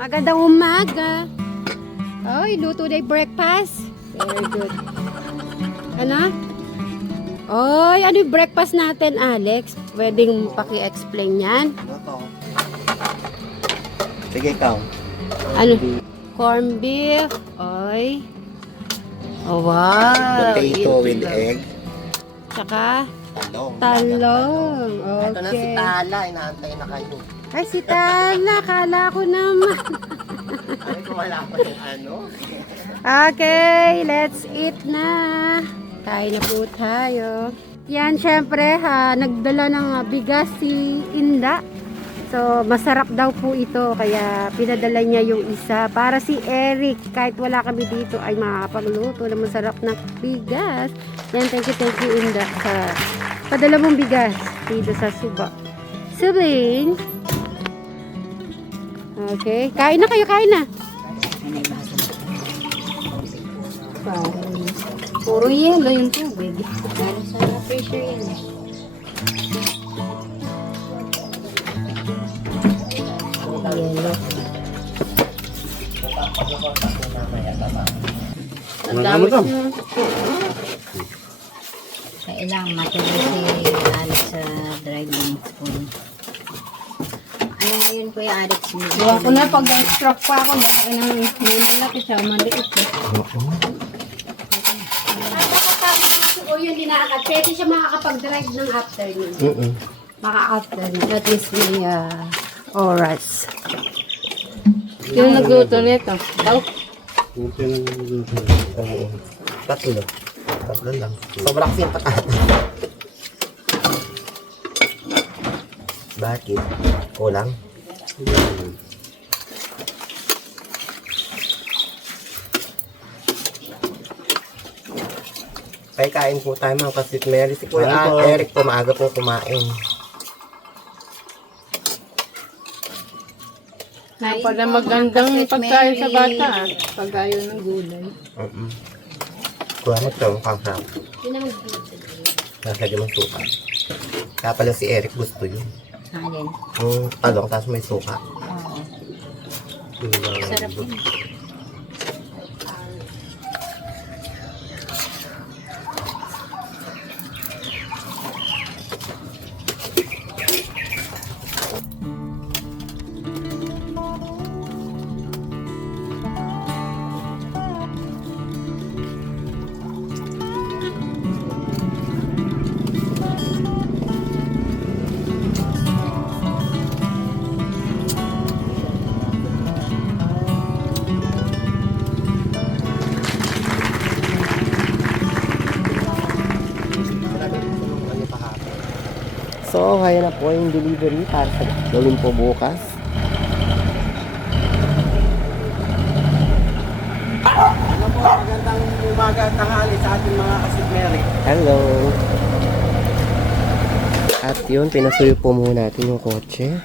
Magandang umaga. Oy, luto na yung breakfast. Very good. Ano? Oy, ano yung breakfast natin, Alex? Pwedeng paki-explain yan? Luto. Sige, ikaw. Ano? Corn beef. Oy. Oh, wow. Potato with Itlog. egg. Tsaka Talong. talong. Ito na si Okay. Tala. Inaantay na kayo. Ay, si Tala. Kala ko naman. Ano kung wala pa yung ano? Okay, let's eat na. Kain na po tayo. Yan, syempre, nagdala ng bigas si Inda. So, masarap daw po ito. Kaya, pinadala niya yung isa. Para si Eric, kahit wala kami dito, ay makakapagluto na masarap na bigas. Yan, thank you, Inda, sa padala mong bigas dito sa Suba. Sibling. Okay, kain na kayo, kain na. Puro yelo yung tubig. Lalo sa pressure yan. Yelo. Ang dami na. Kailangan matuloy si Alex sa driving school. Ano na yun, Kuya Alex? Iwan ko na pag stroke pa ako, malaki ng malaki siya, maliit siya. O yun, di nakakad. Pwede siya makakapag-drive ng afternoon. Maka-afternoon. At least may oras. Yung nagluto nito. Tatlo. Tatlo lang. Sobrang kasing patat. Bakit? Kulang? Kain po tayo mga kasit Mary. Si Kuya Eric po maaga po kumain. Para magandang pagkain sa bata. Pag-ayo ng gulay. Kuha mo ito, mukhang harap. Nasa mong suka. Kaya pala si Eric gusto yun. Alin? Yung talong, tapos may suka. Oo. Sarap Sarap yun. So, kaya na po yung delivery para sa gawin po bukas. Ano po, magandang umaga at tanghali sa ating mga kasigmeri. Hello! At yun, pinasuyo po muna natin yung kotse.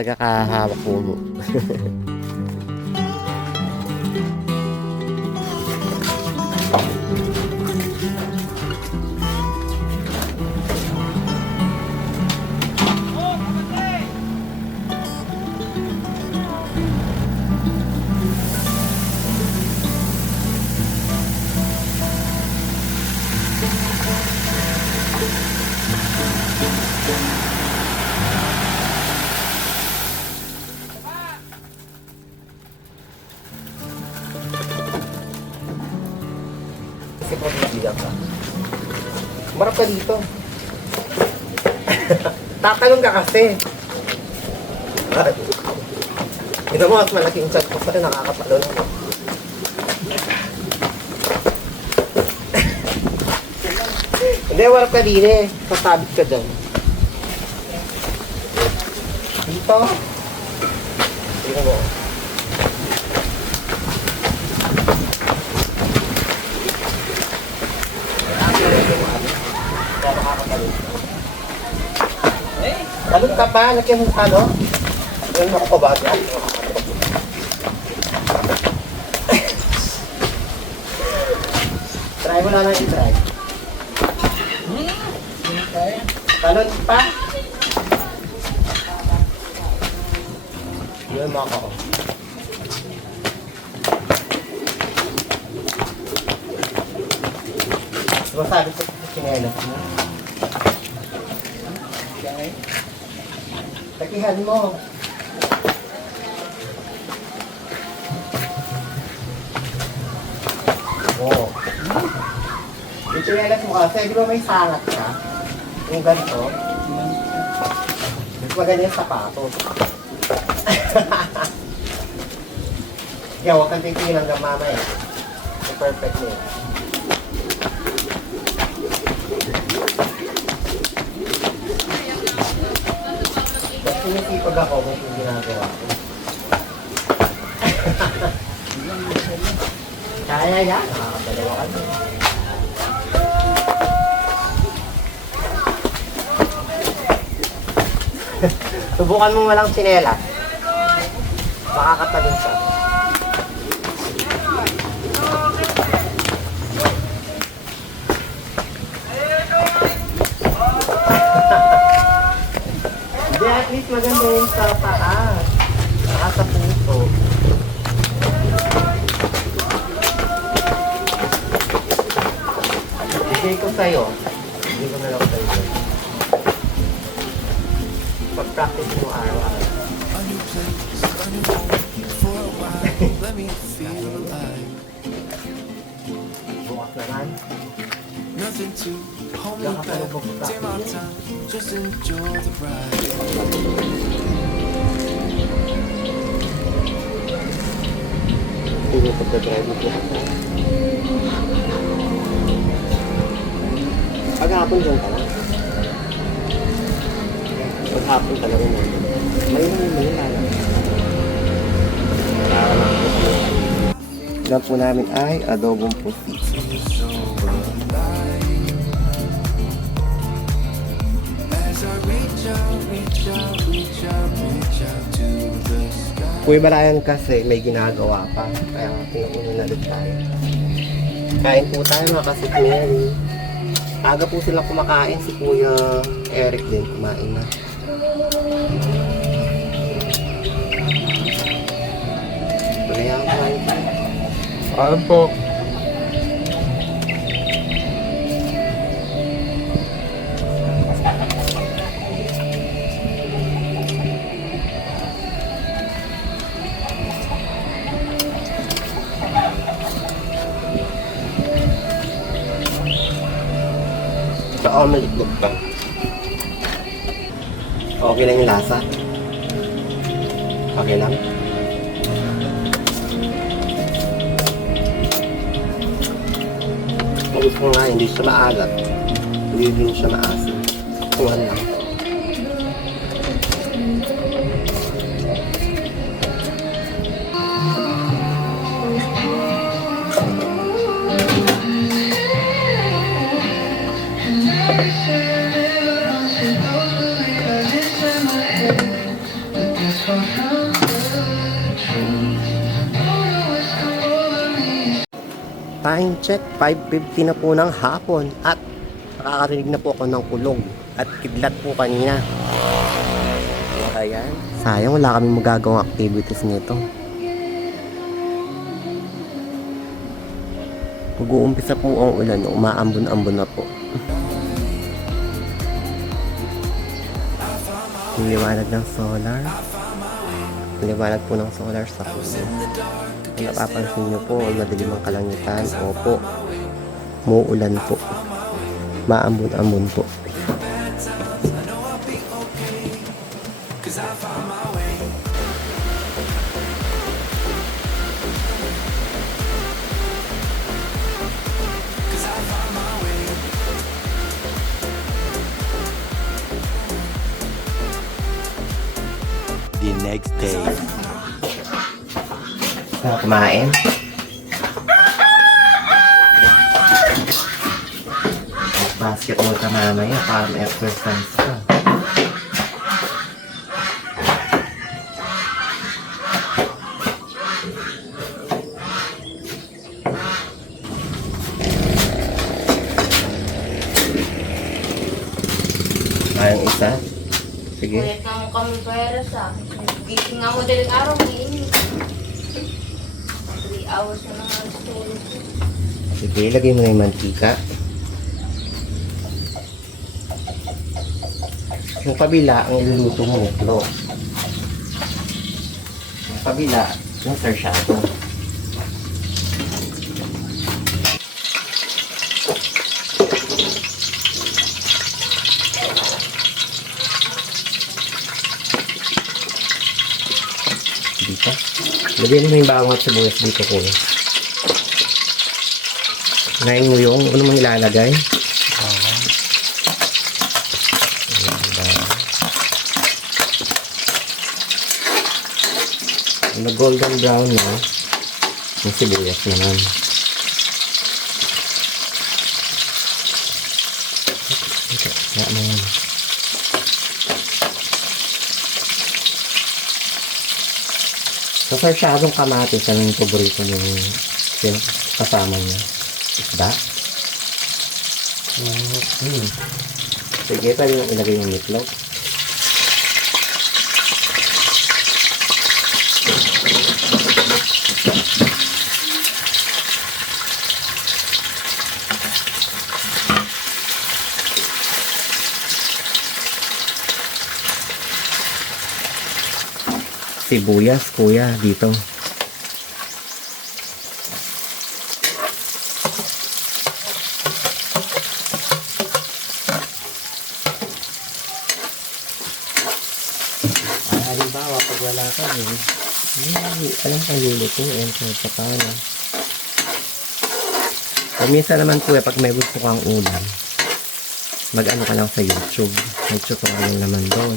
Tagakahawak po mo. Kasi pag-ibigyan ka. Marap ka dito. Tatalong ka kasi. Ito mo, mas malaking chat ko pa rin nakakatalon. Hindi, marap ka din eh. Sasabit ka dyan. Dito. Tingnan mo. makakatalon. Talon ka pa, lagyan mo talo. Ayun ako ba? Try mo na lang i-try. Talon pa. Yun mga ko. Masabi ko sa sinelas mo. Takihan mo. Oo. Yung sinelas mo kasi, di ba may sangat ka? Yung ganito. Mas maganda yung sapatos. Kaya huwag kang titingin hanggang mamaya. So perfect mo yun. Ba't sinisipag ako kung yung ginagawa ko? Kaya yan. Nakakadalawa ka din. Subukan mo walang tsinelas. Makakatalon siya. Hindi, at least maganda yung sa taas. Saka sa puso. Bigay ko sa'yo. Bigay ko na lang sa'yo. Pag-practice mo araw-araw. Bukas naman. Nothing to hold me back. Take my time, just enjoy the ride. Hindi ko pagdadrive mo lahat na. Paghapon dyan ka lang. Paghapon ka lang naman. May lang. Ilan po namin ay adobong pusi. As I reach out, reach out, reach out, reach out to the sky. Kuya Brian kasi may ginagawa pa. Kaya pinakuna na ulit tayo. Kain po tayo mga kasikmeri. Aga po silang kumakain. Si Kuya Eric din kumain na. Kaya kumain tayo. Alam po. Sa omelet ba? Okay lang yung lasa? Okay lang? Gusto ko nga, hindi siya maalat. Hindi din siya maasim. Kuha lang. Time check, 5:50 na po ng hapon at nakakarinig na po ako ng kulog at kidlat po kanina. Ayan. Sayang wala kami magagawang activities nito. Mag-uumpisa po ang ulan, umaambon-ambon na po. Ang liwanag ng solar. Ang liwanag po ng solar sa puso. Kung napapansin nyo po, madilim ang kalangitan. Opo, muulan po. Maambon-ambon po. The next day. Kumain. Basketball ka mamaya para ma-exercise ka. Kayang isa? Sige. Kulit na mo kami pera sa gising nga mo daling araw, mainit. 3 hours na lang ang tulog. Sige, lagay mo na yung mantika. Yung kabila, ang iluluto mo nitlo. Yung kabila, yung sarsyado. Dito. Lagyan mo yung bawang at sibuyas dito ko. Ngayon mo yung ano mong ilalagay? Na golden brown na yung sibuyas naman. Kaya mo yan. So, sarsyadong kamatis, ano yung paborito yung kasama niya? Isda? Sige, pwede yung ilagay yung meatloaf. Sibuyas, kuya, dito. Halimbawa, pag wala ka alam kang lulutuin kung sa paano. Minsan naman kuya, pag may gusto kang ulam, mag-ano ka lang sa YouTube. May tutorial naman doon.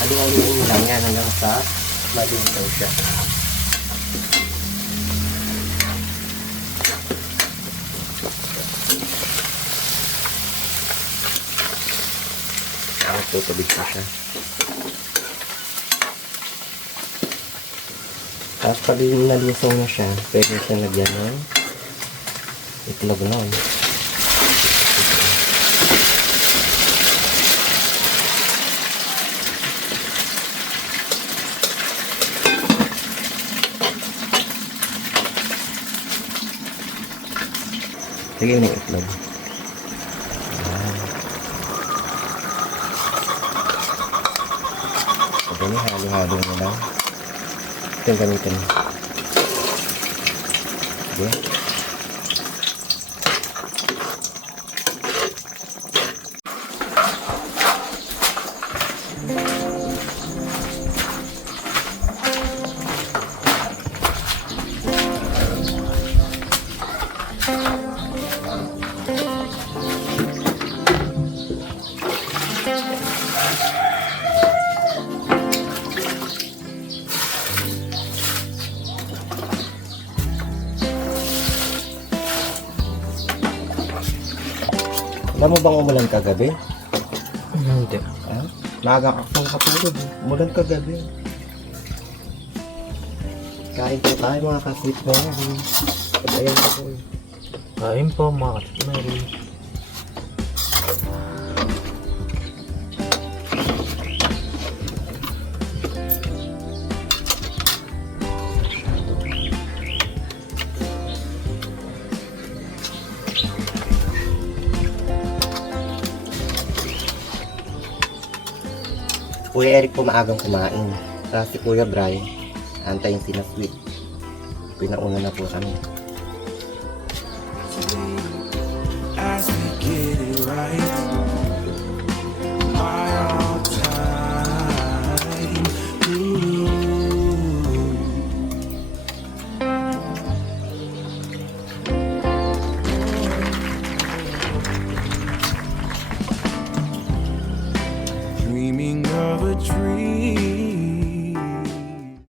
Haluin mo lang yan hanggang sa maluto siya. Tapos tutubig na siya. Tapos pag nalusong na siya, pwede siya lagyan ng itlog nun. Lagay na yung itlog. So, ganyan, halo-halo mo lang. Ito yung gamitin. Sige. Alam mo bang umulan kagabi? Hindi. Ha? Maaga ka kapatid. Umulan kagabi. Kain po tayo mga kasweet mo. Ayan po. Kain po mga Mary. Kuya Eric po maagang kumain. Kasi Kuya Bry, antayin sila sweet. Pinauna na po kami. As we get it right, my all time. Ooh. of a dream.